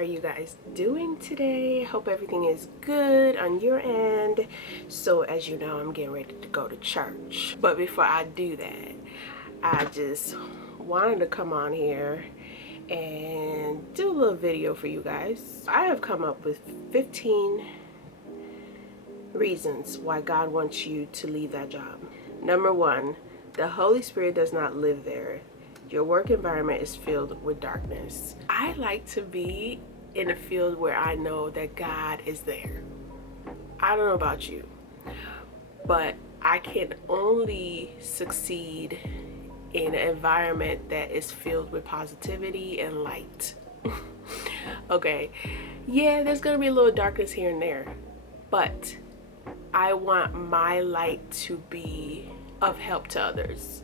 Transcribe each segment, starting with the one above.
are you guys doing today? Hope everything is good on your end. So as you know, I'm getting ready to go to church. But before I do that, I just wanted to come on here and do a little video for you guys. I have come up with 15 reasons why God wants you to leave that job. Number one, the Holy Spirit does not live there. Your work environment is filled with darkness. I like to be in a field where I know that God is there. I don't know about you, but I can only succeed in an environment that is filled with positivity and light. Okay, yeah, there's gonna be a little darkness here and there, but I want my light to be of help to others.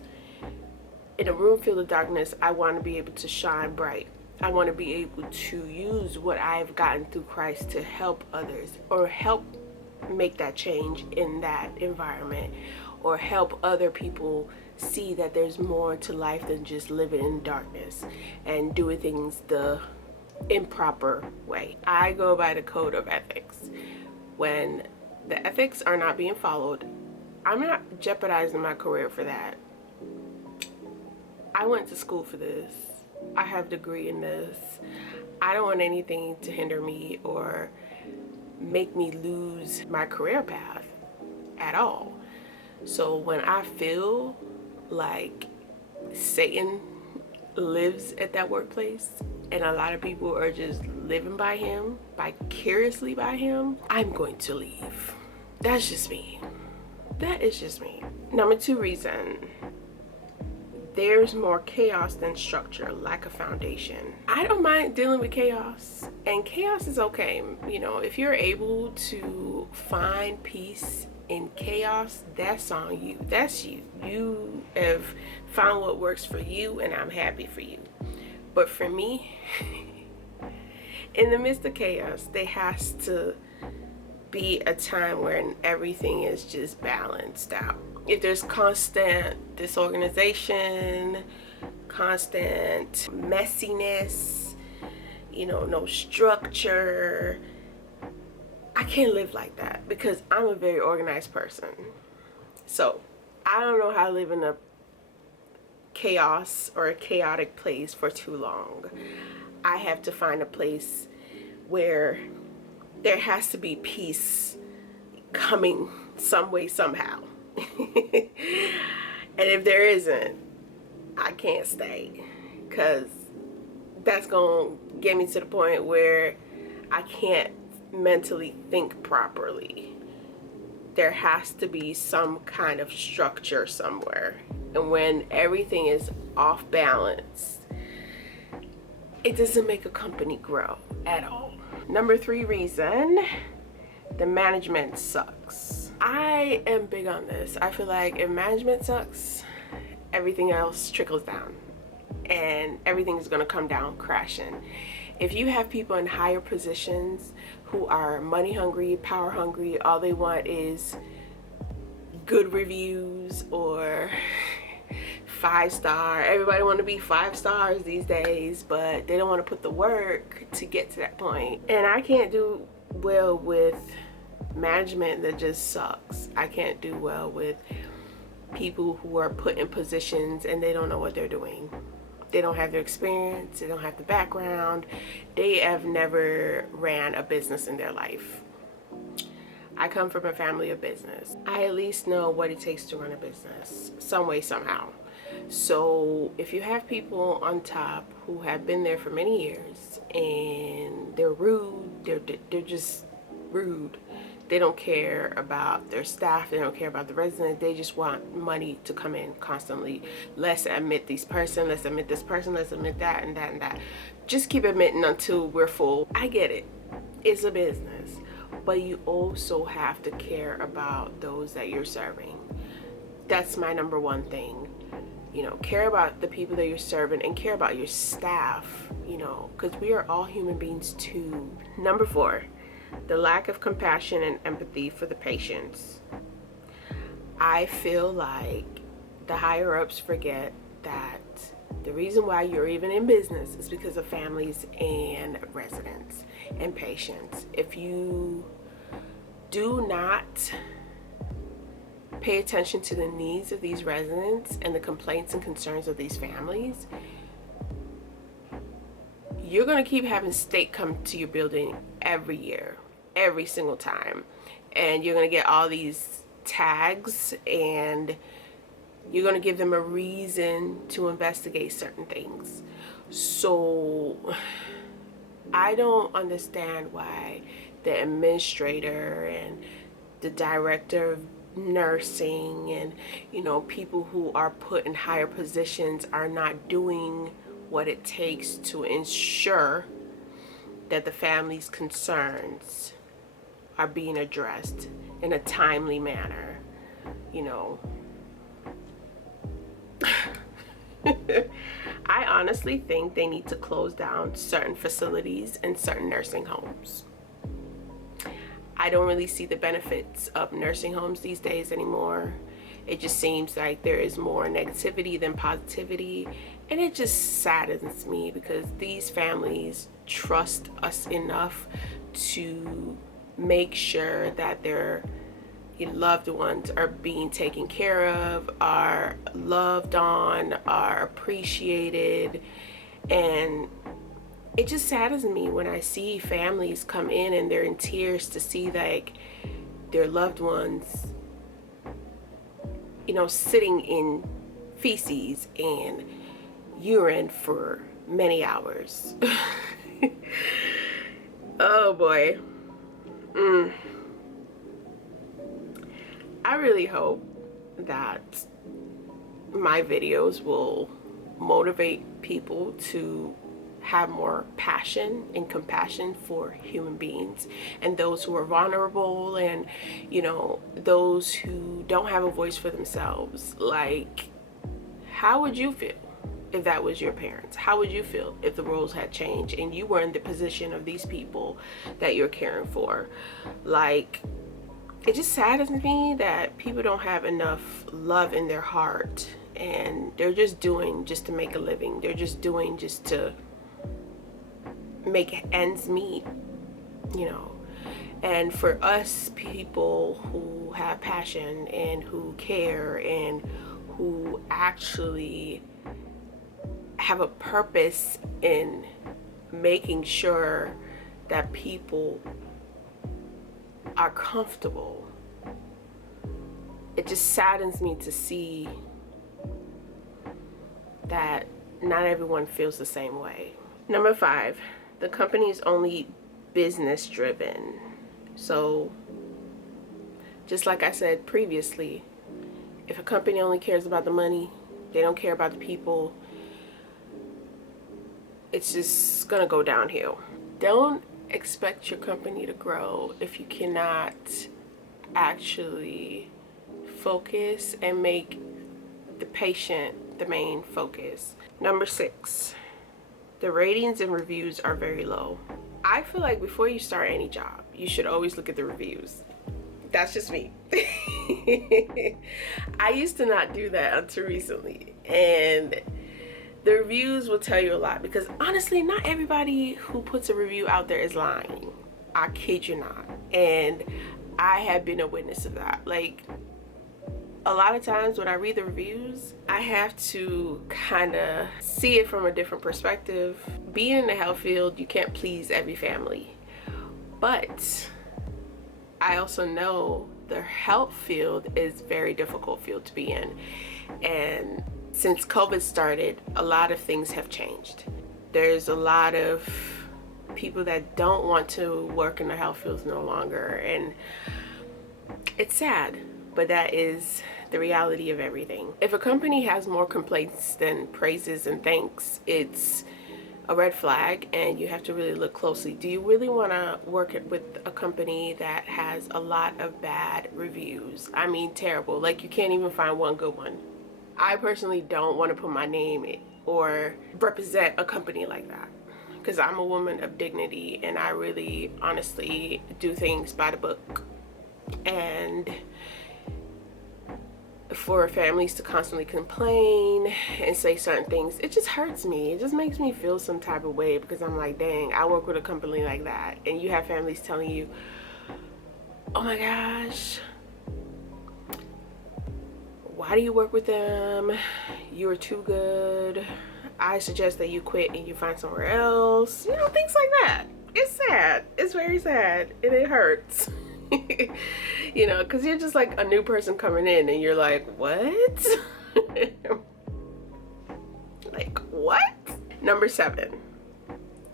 In a room filled with darkness, I want to be able to shine bright. I want to be able to use what I've gotten through Christ to help others, or help make that change in that environment, or help other people see that there's more to life than just living in darkness and doing things the improper way. I go by the code of ethics. When the ethics are not being followed, I'm not jeopardizing my career for that. I went to school for this. I have a degree in this. I don't want anything to hinder me or make me lose my career path at all. So when I feel like Satan lives at that workplace and a lot of people are just living by him, vicariously by him, I'm going to leave. That's just me. That is just me. Number two reason, there's more chaos than structure, lack of foundation. I don't mind dealing with chaos, and chaos is okay. You know, if you're able to find peace in chaos, that's on you. That's you. You have found what works for you, and I'm happy for you. But for me, in the midst of chaos, there has to be a time when everything is just balanced out. If there's constant disorganization, constant messiness, no structure, I can't live like that because I'm a very organized person. So I don't know how to live in a chaos or a chaotic place for too long. I have to find a place where there has to be peace coming some way, somehow. And if there isn't, I can't stay, because that's gonna get me to the point where I can't mentally think properly. There has to be some kind of structure somewhere, and when everything is off balance, it doesn't make a company grow at all. Number three reason, the management sucks. I am big on this. I feel like if management sucks, everything else trickles down and everything is going to come down crashing. If you have people in higher positions who are money hungry, power hungry, all they want is good reviews or 5-star. Everybody want to be 5 stars these days, but they don't want to put the work to get to that point. And I can't do well with management that just sucks. I can't do well with people who are put in positions and they don't know what they're doing. They don't have the experience, they don't have the background, they have never ran a business in their life. I come from a family of business. I at least know what it takes to run a business, some way, somehow. So if you have people on top who have been there for many years and they're rude, they're just rude. They don't care about their staff. They don't care about the residents. They just want money to come in constantly. Let's admit this person. Let's admit this person. Let's admit that and that and that. Just keep admitting until we're full. I get it. It's a business. But you also have to care about those that you're serving. That's my number one thing. Care about the people that you're serving and care about your staff, because we are all human beings too. Number four, the lack of compassion and empathy for the patients. I feel like the higher ups forget that The reason why you're even in business is because of families and residents and patients. If you do not pay attention to the needs of these residents and the complaints and concerns of these families, you're going to keep having state come to your building every year, every single time. And you're going to get all these tags, and you're going to give them a reason to investigate certain things. So I don't understand why the administrator and the director of nursing and, you know, people who are put in higher positions are not doing what it takes to ensure that the family's concerns are being addressed in a timely manner, you know. I honestly think they need to close down certain facilities and certain nursing homes. I don't really see the benefits of nursing homes these days anymore. It just seems like there is more negativity than positivity, and it just saddens me because these families trust us enough to make sure that their loved ones are being taken care of, are loved on, are appreciated. And it just saddens me when I see families come in and they're in tears to see like their loved ones, you know, sitting in feces and urine for many hours. Oh boy. I really hope that my videos will motivate people to have more passion and compassion for human beings and those who are vulnerable, and, you know, those who don't have a voice for themselves. Like, how would you feel if that was your parents? How would you feel if the roles had changed and you were in the position of these people that you're caring for? Like, it just saddens me that people don't have enough love in their heart, and they're just doing just to make a living. They're just doing just to make ends meet, you know. And for us people who have passion and who care and who actually have a purpose in making sure that people are comfortable, it just saddens me to see that not everyone feels the same way. Number 5, the company is only business driven. So just like I said previously, if a company only cares about the money, they don't care about the people, it's just gonna go downhill. Don't expect your company to grow if you cannot actually focus and make the patient the main focus. Number 6, the ratings and reviews are very low. I feel like before you start any job, you should always look at the reviews. That's just me. I used to not do that until recently, and the reviews will tell you a lot, because honestly, not everybody who puts a review out there is lying. I kid you not. And I have been a witness of that. Like, a lot of times when I read the reviews, I have to kind of see it from a different perspective. Being in the health field, you can't please every family. But I also know the health field is a very difficult field to be in. And since COVID started, a lot of things have changed. There's a lot of people that don't want to work in the health field no longer, and it's sad, but that is the reality of everything. If a company has more complaints than praises and thanks, it's a red flag, and you have to really look closely. Do you really want to work with a company that has a lot of bad reviews? I mean, terrible. Like, you can't even find one good one. I personally don't want to put my name in or represent a company like that, because I'm a woman of dignity and I really honestly do things by the book. And for families to constantly complain and say certain things, it just hurts me. It just makes me feel some type of way, because I'm like, dang, I work with a company like that, and you have families telling you, oh my gosh, why do you work with them? You are too good. I suggest that you quit and you find somewhere else. You know, things like that. It's sad. It's very sad, and it hurts. You know, because you're just like a new person coming in and you're like, what? Like, what? Number 7,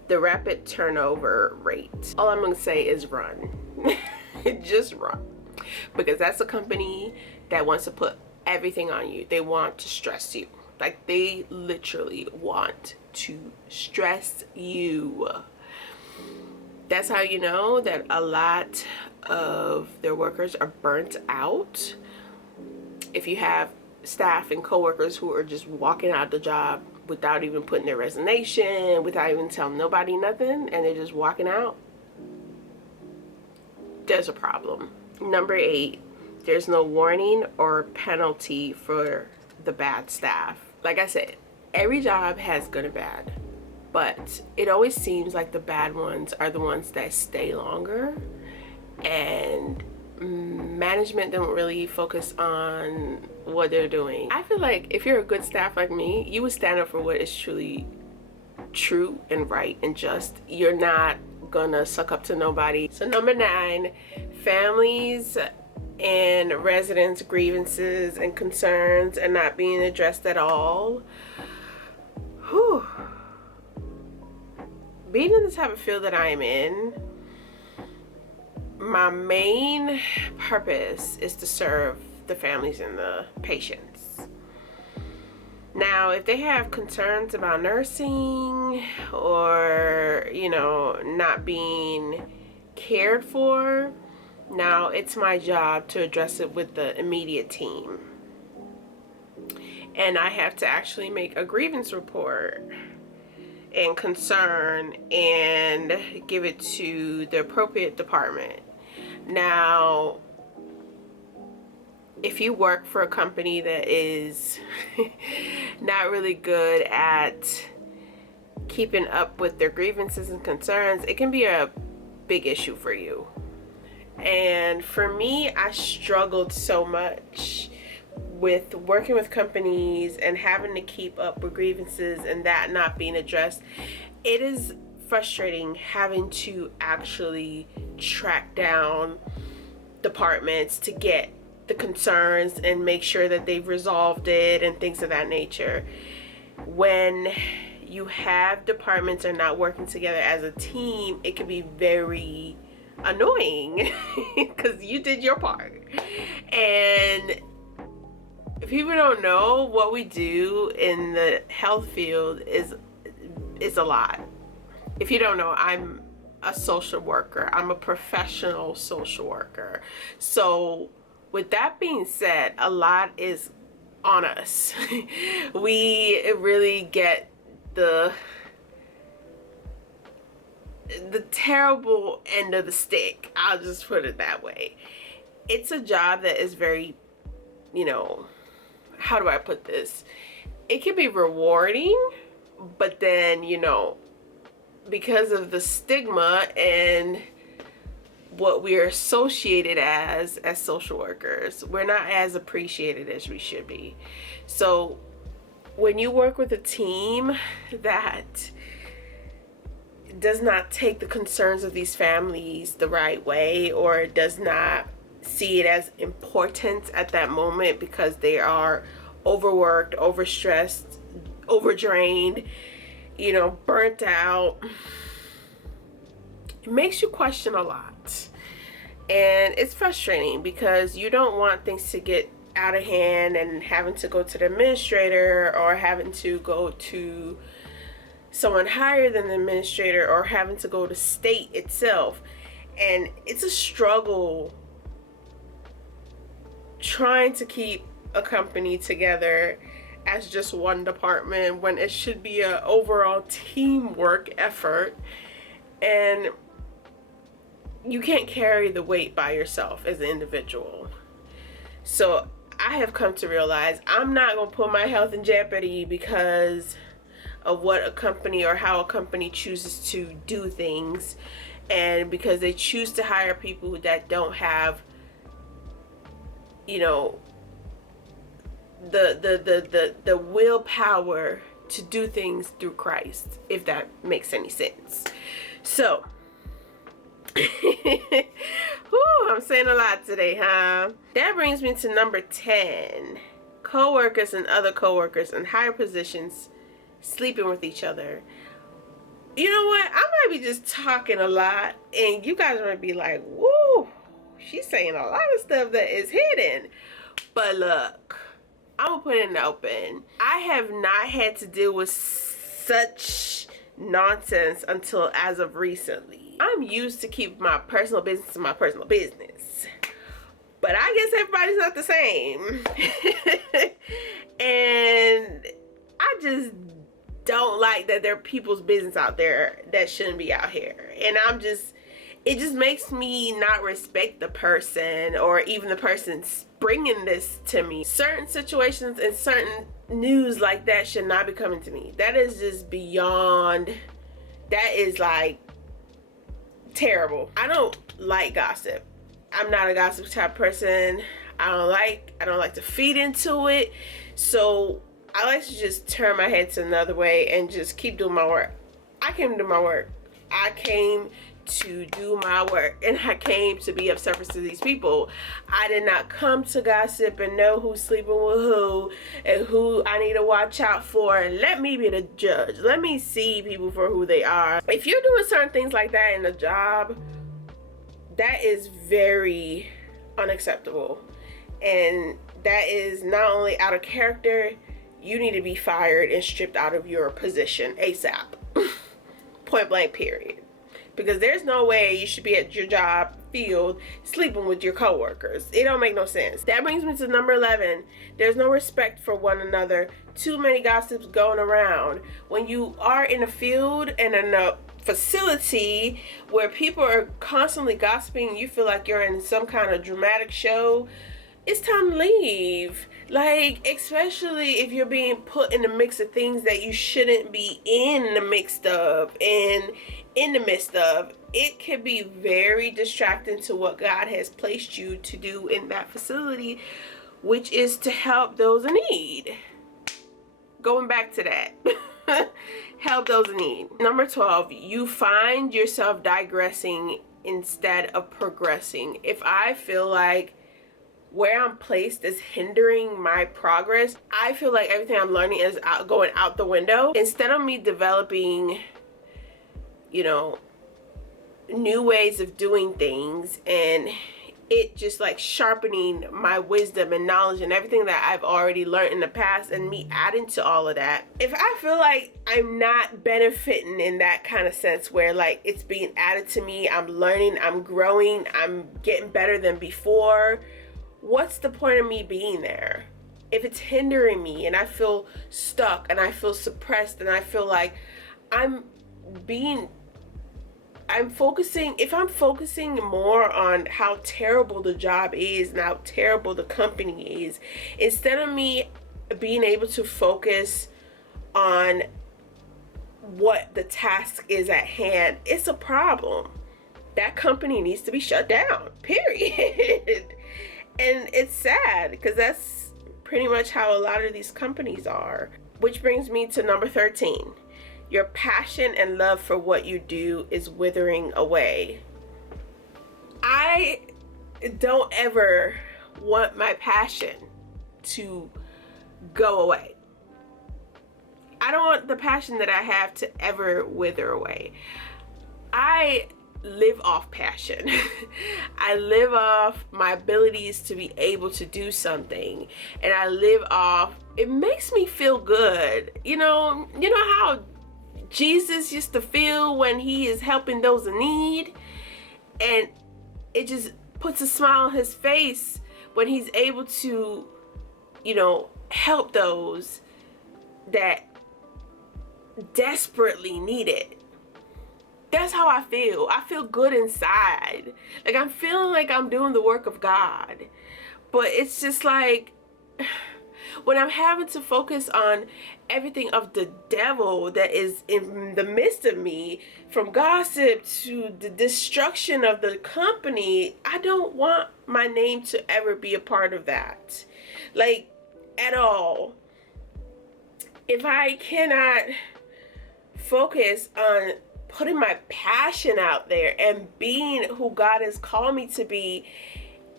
the rapid turnover rate. All I'm gonna say is run. Just run, because that's a company that wants to put everything on you. They want to stress you. Like, they literally want to stress you. That's how you know that a lot of their workers are burnt out. If you have staff and coworkers who are just walking out the job without even putting their resignation, without even telling nobody nothing, and they're just walking out, there's a problem. Number 8, there's no warning or penalty for the bad staff. Like I said, every job has good and bad, but it always seems like the bad ones are the ones that stay longer, and management don't really focus on what they're doing. I feel like if you're a good staff like me, you would stand up for what is truly true and right and just. You're not gonna suck up to nobody. So number 9, families and residents' grievances and concerns are not being addressed at all. Whew. Being in the type of field that I am in, my main purpose is to serve the families and the patients. Now, if they have concerns about nursing or, you know, not being cared for, now it's my job to address it with the immediate team. And I have to actually make a grievance report and concern and give it to the appropriate department. Now, if you work for a company that is not really good at keeping up with their grievances and concerns, it can be a big issue for you. And for me, I struggled so much with working with companies and having to keep up with grievances and that not being addressed. It is frustrating having to actually track down departments to get the concerns and make sure that they've resolved it and things of that nature. When you have departments are not working together as a team, it can be very annoying because you did your part. And if people don't know, what we do in the health field is a lot. If you don't know, I'm a social worker. I'm a professional social worker. So with that being said, a lot is on us. We really get the terrible end of the stick. I'll just put it that way. It's a job that is very, you know, how do I put this? It can be rewarding, but then, you know, because of the stigma and what we're associated as social workers, we're not as appreciated as we should be. So when you work with a team that does not take the concerns of these families the right way, or does not see it as important at that moment because they are overworked, overstressed, overdrained, you know, burnt out, it makes you question a lot. And it's frustrating because you don't want things to get out of hand and having to go to the administrator or having to go to someone higher than the administrator or having to go to state itself. And it's a struggle trying to keep a company together as just one department when it should be an overall teamwork effort. And you can't carry the weight by yourself as an individual. So I have come to realize I'm not going to put my health in jeopardy because of what a company or how a company chooses to do things, and because they choose to hire people that don't have, you know, the willpower to do things through Christ, if that makes any sense. So whew, I'm saying a lot today, huh? That brings me to number 10. Coworkers and other coworkers in higher positions sleeping with each other. You know what? I might be just talking a lot, and you guys might be like, woo, she's saying a lot of stuff that is hidden. But look, I'm gonna put it in the open. I have not had to deal with such nonsense until as of recently. I'm used to keep my personal business my personal business, but I guess everybody's not the same. And I just don't like that there are people's business out there that shouldn't be out here. And it just makes me not respect the person, or even the person bringing this to me. Certain situations and certain news like that should not be coming to me. That is just beyond, that is like terrible. I don't like gossip. I'm not a gossip type person. I don't like to feed into it. So I like to just turn my head to another way and just keep doing my work. I came to do my work. I came to do my work, and I came to be of service to these people. I did not come to gossip and know who's sleeping with who and who I need to watch out for. Let me be the judge. Let me see people for who they are. If you're doing certain things like that in a job, that is very unacceptable, and that is not only out of character. You need to be fired and stripped out of your position ASAP. Point blank, period. Because there's no way you should be at your job field sleeping with your coworkers. It don't make no sense. That brings me to number 11. There's no respect for one another. Too many gossips going around. When you are in a field and in a facility where people are constantly gossiping, you feel like you're in some kind of dramatic show, it's time to leave. Like, especially if you're being put in the mix of things that you shouldn't be in the midst of, and in the midst of. It can be very distracting to what God has placed you to do in that facility, which is to help those in need. Going back to that. Help those in need. Number 12, you find yourself digressing instead of progressing. If I feel like where I'm placed is hindering my progress, I feel like everything I'm learning is going out the window. Instead of me developing, you know, new ways of doing things, and it just like sharpening my wisdom and knowledge and everything that I've already learned in the past, and me adding to all of that. If I feel like I'm not benefiting in that kind of sense where like it's being added to me, I'm learning, I'm growing, I'm getting better than before, what's the point of me being there? If it's hindering me and I feel stuck and I feel suppressed and I feel like if I'm focusing more on how terrible the job is and how terrible the company is, instead of me being able to focus on what the task is at hand, it's a problem. That company needs to be shut down, period. And it's sad because that's pretty much how a lot of these companies are. Which brings me to number 13. Your passion and love for what you do is withering away. I don't ever want my passion to go away. I don't want the passion that I have to ever wither away. I live off passion. I live off my abilities to be able to do something, and I live off, it makes me feel good. You know how Jesus used to feel when he is helping those in need, and it just puts a smile on his face when he's able to, help those that desperately need it. That's how I feel. I feel good inside. Like I'm feeling like I'm doing the work of God. But it's just like when I'm having to focus on everything of the devil that is in the midst of me, from gossip to the destruction of the company, I don't want my name to ever be a part of that. Like, at all. If I cannot focus on putting my passion out there and being who God has called me to be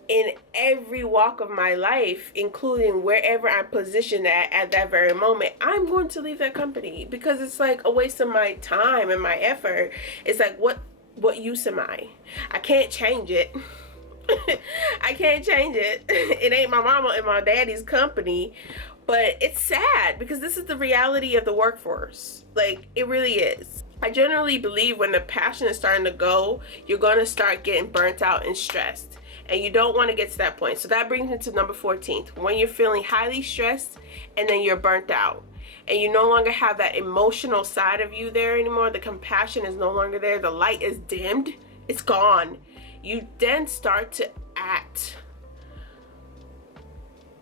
in every walk of my life, including wherever I'm positioned at that very moment, I'm going to leave that company, because it's like a waste of my time and my effort. It's like, what use am I? I can't change it. I can't change it. It ain't my mama and my daddy's company. But it's sad, because this is the reality of the workforce. Like, it really is. I generally believe when the passion is starting to go, you're going to start getting burnt out and stressed. And you don't want to get to that point. So that brings me to number 14. When you're feeling highly stressed and then you're burnt out, and you no longer have that emotional side of you there anymore, the compassion is no longer there, the light is dimmed, it's gone. You then start to act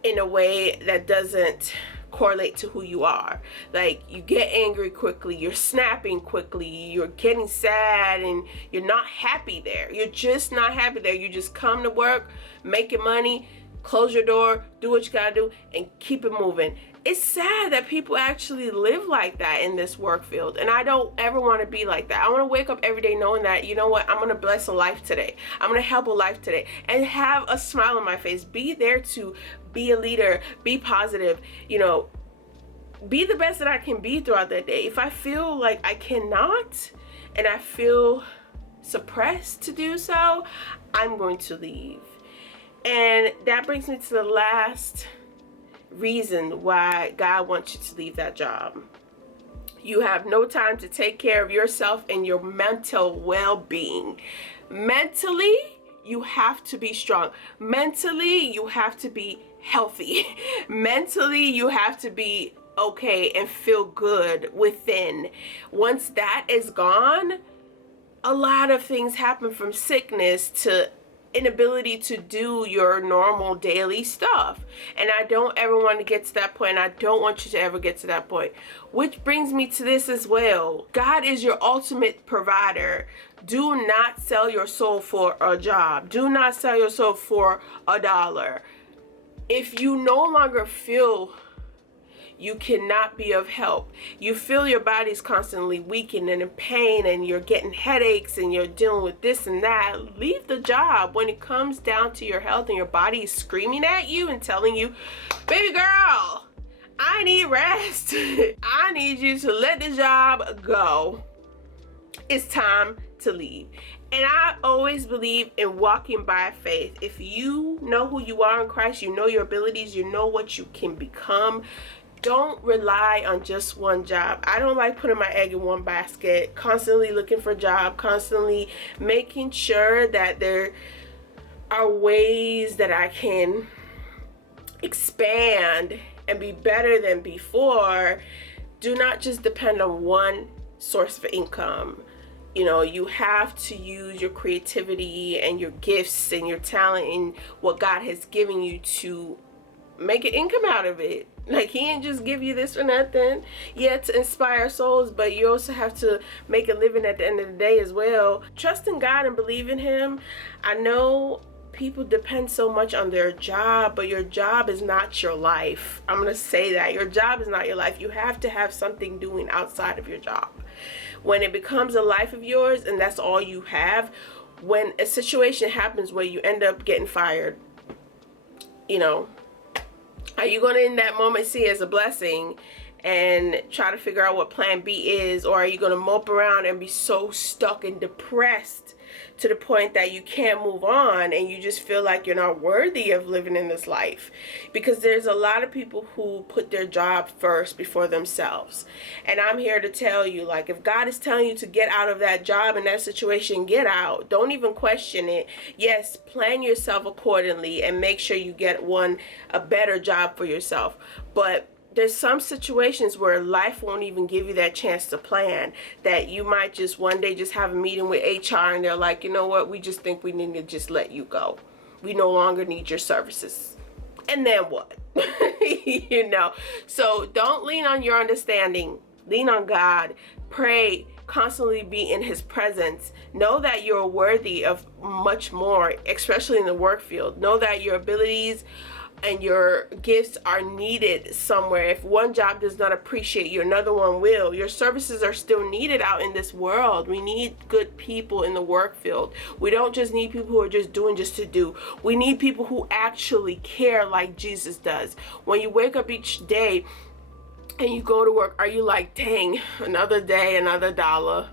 in a way that doesn't correlate to who you are. Like, you get angry quickly, you're snapping quickly, you're getting sad, and you're not happy there. You're just not happy there. You just come to work, making money, close your door, do what you gotta do, and keep it moving. It's sad that people actually live like that in this work field, and I don't ever want to be like that. I want to wake up every day knowing that, you know what, I'm going to bless a life today. I'm going to help a life today, and have a smile on my face. Be there to be a leader, be positive, you know, be the best that I can be throughout that day. If I feel like I cannot, and I feel suppressed to do so, I'm going to leave. And that brings me to the last reason why God wants you to leave that job. You have no time to take care of yourself and your mental well-being. Mentally, you have to be strong. Mentally, you have to be healthy. Mentally, you have to be okay and feel good within. Once that is gone, a lot of things happen, from sickness to inability to do your normal daily stuff. And I don't ever want to get to that point. I don't want you to ever get to that point. Which brings me to this as well. God is your ultimate provider. Do not sell your soul for a job. Do not sell your soul for $1. If you no longer feel you cannot be of help, you feel your body's constantly weakened and in pain, and you're getting headaches, and you're dealing with this and that, leave the job. When it comes down to your health and your body is screaming at you and telling you, baby girl, I need rest. I need you to let the job go. It's time to leave. And I always believe in walking by faith. If you know who you are in Christ, you know your abilities, you know what you can become, don't rely on just one job. I don't like putting my egg in one basket, constantly looking for a job, constantly making sure that there are ways that I can expand and be better than before. Do not just depend on one source of income. You know, you have to use your creativity and your gifts and your talent and what God has given you to make an income out of it. Like, he didn't just give you this for nothing. Yeah, to inspire souls, but you also have to make a living at the end of the day as well. Trust in God and believe in him. I know people depend so much on their job, but your job is not your life. I'm gonna say that. Your job is not your life. You have to have something doing outside of your job. When it becomes a life of yours and that's all you have, when a situation happens where you end up getting fired, you know, are you going to in that moment see it as a blessing and try to figure out what plan B is? Or are you going to mope around and be so stuck and depressed to the point that you can't move on and you just feel like you're not worthy of living in this life? Because there's a lot of people who put their job first before themselves. And I'm here to tell you, like, if God is telling you to get out of that job and that situation, get out. Don't even question it. Yes, plan yourself accordingly and make sure you get a better job for yourself. But there's some situations where life won't even give you that chance to plan, that you might just one day just have a meeting with HR and they're like, you know what, we just think we need to just let you go. We no longer need your services. and then what? You know, so don't lean on your understanding. Lean on God. Pray. Constantly be in his presence. Know that you're worthy of much more, especially in the work field. Know that your abilities and your gifts are needed somewhere. If one job does not appreciate you, another one will. Your services are still needed out in this world. We need good people in the work field. We don't just need people who are just doing just to do. We need people who actually care like Jesus does. When you wake up each day and you go to work, are you like, dang, another day, another dollar?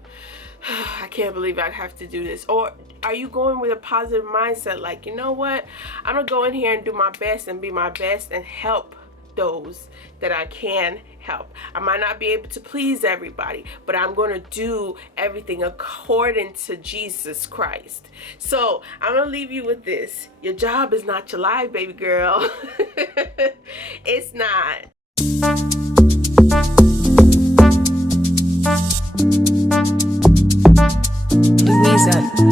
I can't believe I have to do this. Or are you going with a positive mindset, like, you know what, I'm gonna go in here and do my best and be my best and help those that I can help. I might not be able to please everybody, but I'm going to do everything according to Jesus Christ. So I'm going to leave you with this. Your job is not your life, baby girl. It's not. Louisa.